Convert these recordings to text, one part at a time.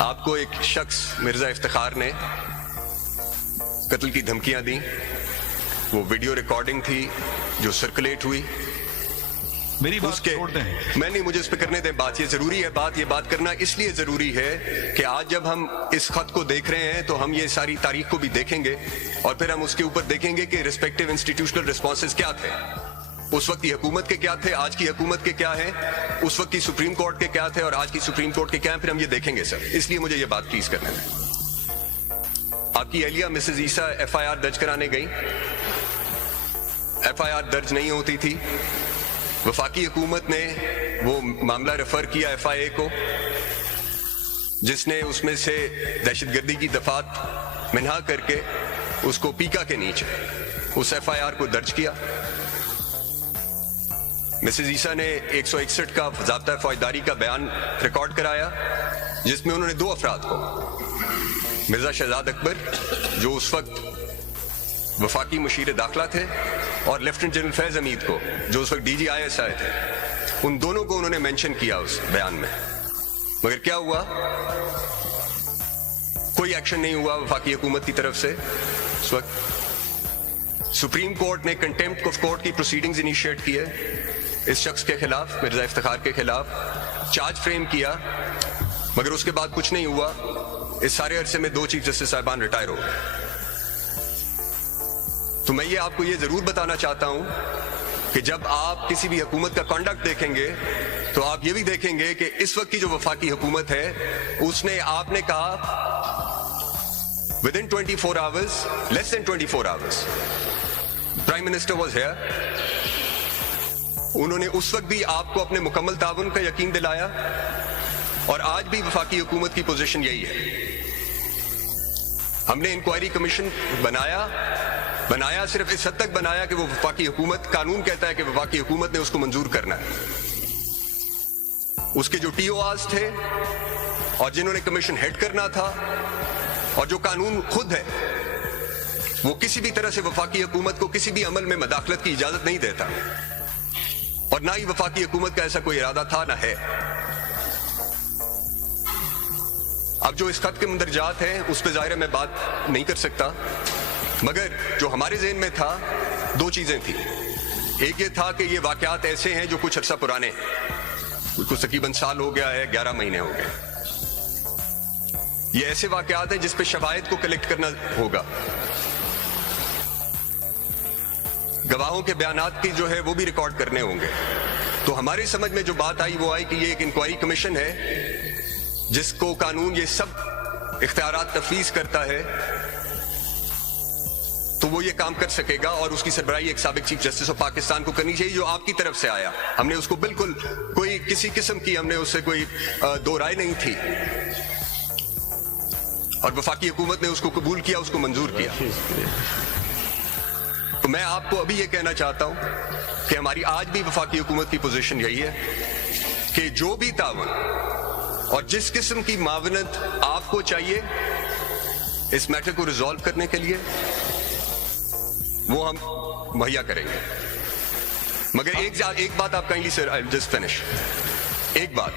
آپ کو ایک شخص مرزا افتخار نے قتل کی دھمکیاں دیں، وہ ویڈیو ریکارڈنگ تھی جو سرکولیٹ ہوئی. میری بات چھوڑ دیں. میں نہیں، مجھے اس پہ کرنے دیں بات. یہ ضروری ہے یہ بات کرنا اس لیے ضروری ہے کہ آج جب ہم اس خط کو دیکھ رہے ہیں تو ہم یہ ساری تاریخ کو بھی دیکھیں گے اور پھر ہم اس کے اوپر دیکھیں گے کہ ریسپیکٹیو انسٹیٹیوشنل رسپانسز کیا تھے. اس وقت کی حکومت کے کیا تھے، آج کی حکومت کے کیا ہیں، اس وقت کی سپریم کورٹ کے کیا تھے اور آج کی سپریم کورٹ کے کیا ہیں، پھر ہم یہ دیکھیں گے سر. اس لیے مجھے یہ بات پلیز کرنے دیں. آپ کی اہلیہ Mrs Isa F I R درج کرانے گئی. ایف آئی آر درج نہیں ہوتی تھی. وفاقی حکومت نے وہ معاملہ ریفر کیا ایف آئی اے کو، جس نے اس میں سے دہشت گردی کی دفعات منہا کر کے اس کو پیکا کے نیچے اس ایف آئی آر کو درج کیا. مسز عیسیٰ نے 161 کا ضابطہ فوجداری کا بیان ریکارڈ کرایا، جس میں انہوں نے 2 افراد کو، مرزا شہزاد اکبر جو اس وقت وفاقی مشیر داخلہ تھے اور لیفٹیننٹ جنرل فیض حمید کو جو اس وقت D G I S I تھے، ان دونوں کو انہوں نے مینشن کیا اس بیان میں. مگر کیا ہوا؟ کوئی ایکشن نہیں ہوا وفاقی حکومت کی طرف سے. اس وقت سپریم کورٹ نے کنٹیمپٹ آف کورٹ کی پروسیڈنگز انیشیٹ کیے اس شخص کے خلاف، مرزا افتخار کے خلاف، چارج فریم کیا، مگر اس کے بعد کچھ نہیں ہوا. اس سارے عرصے میں 2 چیف جسٹس صاحبان ریٹائر ہو گئے. تو میں آپ کو یہ ضرور بتانا چاہتا ہوں کہ جب آپ کسی بھی حکومت کا کانڈکٹ دیکھیں گے تو آپ یہ بھی دیکھیں گے کہ اس وقت کی جو وفاقی حکومت ہے اس نے، آپ نے کہا within 24 hours, less than 24 hours prime minister was here. انہوں نے اس وقت بھی آپ کو اپنے مکمل تعاون کا یقین دلایا اور آج بھی وفاقی حکومت کی پوزیشن یہی ہے. ہم نے انکوائری کمیشن بنایا صرف اس حد تک بنایا کہ وہ وفاقی حکومت، قانون کہتا ہے کہ وفاقی حکومت نے اس کو منظور کرنا ہے. اس کے جو ٹی او آرز تھے اور جنہوں نے کمیشن ہیڈ کرنا تھا اور جو قانون خود ہے، وہ کسی بھی طرح سے وفاقی حکومت کو کسی بھی عمل میں مداخلت کی اجازت نہیں دیتا اور نہ ہی وفاقی حکومت کا ایسا کوئی ارادہ تھا، نہ ہے. اب جو اس خط کے مندرجات ہیں اس پہ ظاہر ہے میں بات نہیں کر سکتا، مگر جو ہمارے ذہن میں تھا 2 چیزیں تھیں. ایک یہ تھا کہ یہ واقعات ایسے ہیں جو کچھ عرصہ پرانے ہیں، کچھ تقریباً سال ہو گیا ہے، 11 مہینے ہو گئے. یہ ایسے واقعات ہیں جس پہ شواہد کو کلیکٹ کرنا ہوگا، گواہوں کے بیانات کی جو ہے وہ بھی ریکارڈ کرنے ہوں گے. تو ہماری سمجھ میں جو بات آئی وہ آئی کہ یہ ایک انکوائری کمیشن ہے جس کو قانون یہ سب اختیارات تفویض کرتا ہے، تو وہ یہ کام کر سکے گا اور اس کی سربراہی ایک سابق چیف جسٹس آف پاکستان کو کرنی چاہیے، جو آپ کی طرف سے آیا. ہم نے اس کو بالکل کوئی کسی قسم کی ہم نے اس سے کوئی 2 رائے نہیں تھی اور وفاقی حکومت نے اس کو قبول کیا، اس کو منظور کیا. تو میں آپ کو ابھی یہ کہنا چاہتا ہوں کہ ہماری آج بھی وفاقی حکومت کی پوزیشن یہی ہے کہ جو بھی تعاون اور جس قسم کی معاونت آپ کو چاہیے اس میٹر کو ریزالو کرنے کے لیے وہ ہم مہیا کریں گے. مگر ایک بات آپ کہیں گی سر، I'll just finish. ایک بات،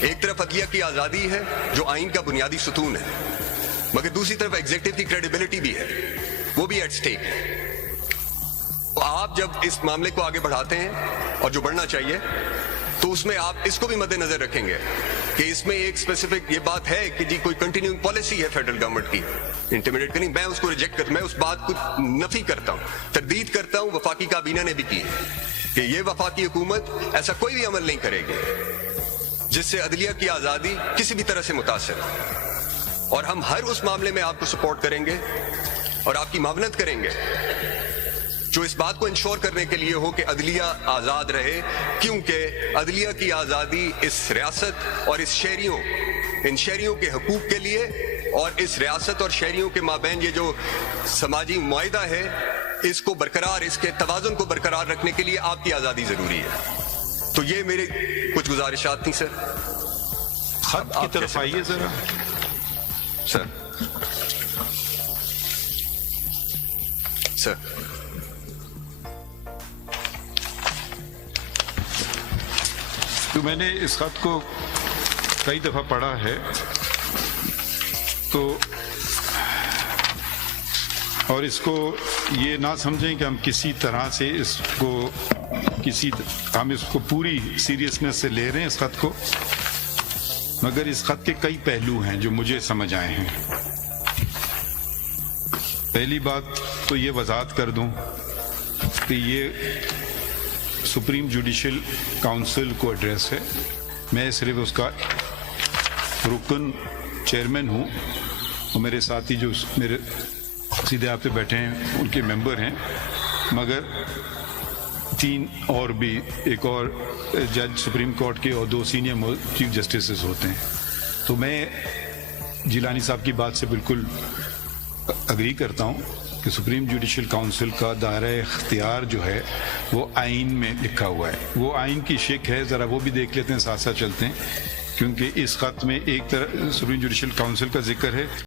ایک طرف عدلیہ کی آزادی ہے جو آئین کا بنیادی ستون ہے، مگر دوسری طرف ایگزیکٹو کی کریڈیبلٹی بھی ہے، وہ بھی ایٹ سٹیک ہے. تو آپ جب اس معاملے کو آگے بڑھاتے ہیں اور جو بڑھنا چاہیے تو اس میں آپ اس کو بھی مد نظر رکھیں گے کہ اس میں ایک اسپیسیفک یہ بات ہے کہ جی کوئی کنٹینیوئنگ پالیسی ہے فیڈرل گورنمنٹ کی انٹیمیڈیٹ کرنی. میں اس کو ریجیکٹ کرتا ہوں، میں اس بات کو نفی کرتا ہوں، تردید کرتا ہوں. وفاقی کابینہ نے بھی کی کہ یہ وفاقی حکومت ایسا کوئی بھی عمل نہیں کرے گی جس سے عدلیہ کی آزادی کسی بھی طرح سے متاثر ہو، اور ہم ہر اس معاملے میں آپ کو سپورٹ کریں گے اور آپ کی معاونت کریں گے جو اس بات کو انشور کرنے کے لیے ہو کہ عدلیہ آزاد رہے، کیونکہ عدلیہ کی آزادی اس ریاست اور ان شہریوں کے حقوق کے لیے اور اس ریاست اور شہریوں کے مابین یہ جو سماجی معاہدہ ہے اس کو برقرار، اس کے توازن کو برقرار رکھنے کے لیے آپ کی آزادی ضروری ہے. تو یہ میرے کچھ گزارشات تھیں سر. خط کی طرف آئیے ذرا سر. تو میں نے اس خط کو کئی دفعہ پڑھا ہے تو، اور اس کو یہ نہ سمجھیں کہ ہم کسی طرح سے ہم اس کو پوری سیریسنس سے لے رہے ہیں اس خط کو، مگر اس خط کے کئی پہلو ہیں جو مجھے سمجھ آئے ہیں۔ پہلی بات تو یہ وضاحت کر دوں کہ یہ سپریم جوڈیشل کونسل کو ایڈریس ہے، میں صرف اس کا رکن چیئرمین ہوں، اور میرے ساتھی جو میرے سیدھے آپ پہ بیٹھے ہیں ان کے ممبر ہیں، مگر 3 اور بھی، ایک اور جج سپریم کورٹ کے اور 2 سینئر چیف جسٹسز ہوتے ہیں۔ تو میں جیلانی صاحب کی بات سے بالکل اگری کرتا ہوں کہ سپریم جوڈیشل کونسل کا دائرہ اختیار جو ہے وہ آئین میں لکھا ہوا ہے، وہ آئین کی شک ہے، ذرا وہ بھی دیکھ لیتے ہیں، ساتھ ساتھ چلتے ہیں، کیونکہ اس خط میں ایک طرح سپریم جوڈیشل کونسل کا ذکر ہے